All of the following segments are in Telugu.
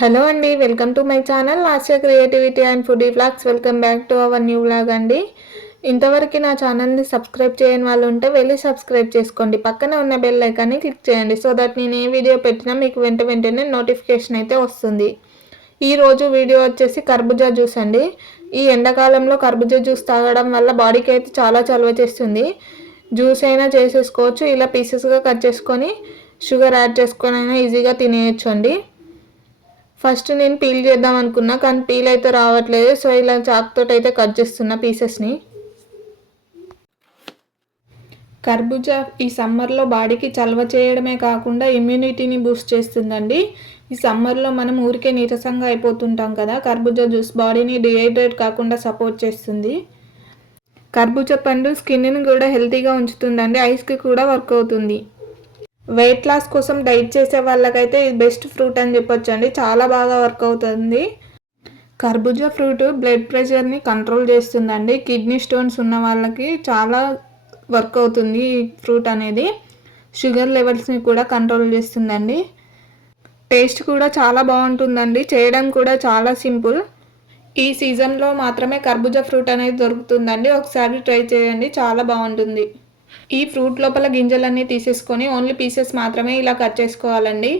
హలో అండి welcome to my channel Lasya creativity and food blogs welcome back to our new blog అండి. ఇంతవరకు నా ఛానల్ని సబ్స్క్రైబ్ చేయని వాళ్ళు ఉంటే వెళ్ళి సబ్స్క్రైబ్ చేసుకోండి. పక్కన ఉన్న బెల్ ఐకాన్ని క్లిక్ చేయండి సో దట్ నేను ఏ వీడియో పెట్టినా మీకు వెంట వెంటనే నోటిఫికేషన్ అయితే వస్తుంది. ఈరోజు వీడియో వచ్చేసి కర్బుజా జ్యూస్ అండి. ఈ ఎండాకాలంలో కర్బుజా జ్యూస్ తాగడం వల్ల బాడీకి అయితే చాలా చలువ చేస్తుంది. జ్యూస్ అయినా చేసేసుకోవచ్చు ఇలా పీసెస్గా కట్ చేసుకొని షుగర్ యాడ్ చేసుకొని అయినా ఈజీగా తినేయచ్చు అండి ఫస్ట్ నేను పీల్ చేద్దాం అనుకున్నా కానీ పీల్ అయితే రావట్లేదు. సో ఇలా చాక్తో అయితే కట్ చేస్తున్నా పీసెస్ని. కర్బూజా ఈ సమ్మర్లో బాడీకి చలవ చేయడమే కాకుండా ఇమ్యూనిటీని బూస్ట్ చేస్తుందండి. ఈ సమ్మర్లో మనం ఊరికే నీరసంగా అయిపోతుంటాం కదా కర్బూజా జ్యూస్ బాడీని డిహైడ్రేట్ కాకుండా సపోర్ట్ చేస్తుంది. కర్బూజా పండు స్కిన్ని కూడా హెల్తీగా ఉంచుతుందండి ఐస్కి కూడా వర్క్ అవుతుంది. వెయిట్ లాస్ కోసం డైట్ చేసే వాళ్ళకైతే ఇది బెస్ట్ ఫ్రూట్ అని చెప్పొచ్చు అండి చాలా బాగా వర్క్ అవుతుంది. కర్బూజా ఫ్రూట్ బ్లడ్ ప్రెషర్ని కంట్రోల్ చేస్తుందండి. కిడ్నీ స్టోన్స్ ఉన్న వాళ్ళకి చాలా వర్క్ అవుతుంది ఈ ఫ్రూట్ అనేది. షుగర్ లెవెల్స్ని కూడా కంట్రోల్ చేస్తుందండి. టేస్ట్ కూడా చాలా బాగుంటుందండి. చేయడం కూడా చాలా సింపుల్. ఈ సీజన్లో మాత్రమే కర్బూజా ఫ్రూట్ అనేది దొరుకుతుందండి. ఒకసారి ట్రై చేయండి. చాలా బాగుంటుంది. ఈ ఫ్రూట్ లోపల గింజలన్నీ తీసేసుకొని ఓన్లీ పీసెస్ మాత్రమే ఇలా కట్ చేసుకోవాలండి.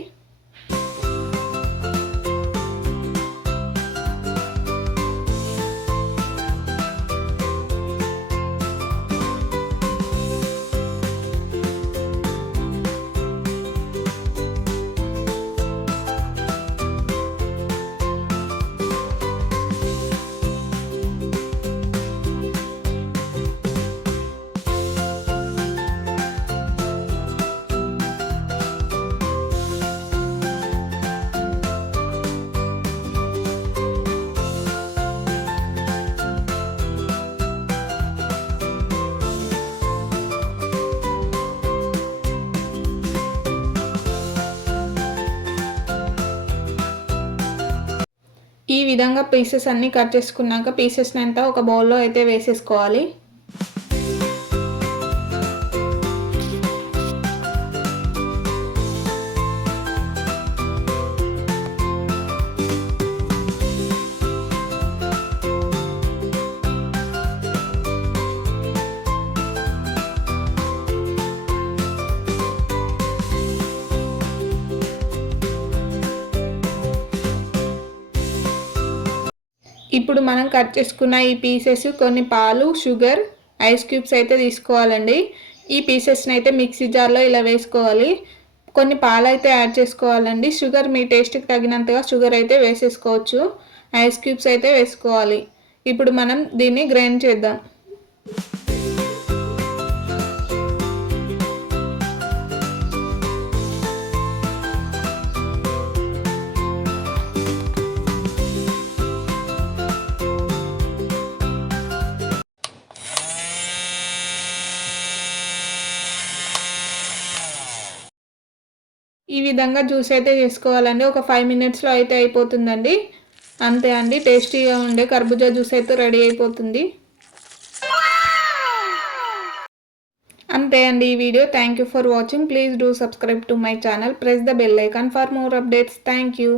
ఈ విధంగా పీసెస్ అన్నీ కట్ చేసుకున్నాక పీసెస్ని అంతా ఒక బౌల్లో అయితే వేసేసుకోవాలి. ఇప్పుడు మనం కట్ చేసుకున్న ఈ పీసెస్ కొన్ని పాలు షుగర్ ఐస్ క్యూబ్స్ అయితే తీసుకోవాలండి. ఈ పీసెస్ని అయితే మిక్సీ జార్లో ఇలా వేసుకోవాలి. కొన్ని పాలు అయితే యాడ్ చేసుకోవాలండి. షుగర్ మీ టేస్ట్కి తగినంతగా షుగర్ అయితే వేసేసుకోవచ్చు. ఐస్ క్యూబ్స్ అయితే వేసుకోవాలి. ఇప్పుడు మనం దీన్ని గ్రైండ్ చేద్దాం. ఈ విధంగా జ్యూస్ అయితే చేసుకోవాలండి ఒక ఫైవ్ మినిట్స్లో అయితే అయిపోతుందండి. అంతే అండి. టేస్టీగా ఉండే కర్బూజా జ్యూస్ అయితే రెడీ అయిపోతుంది. అంతే అండి ఈ video. Thank you for watching please do subscribe to my channel press the bell icon for more updates thank you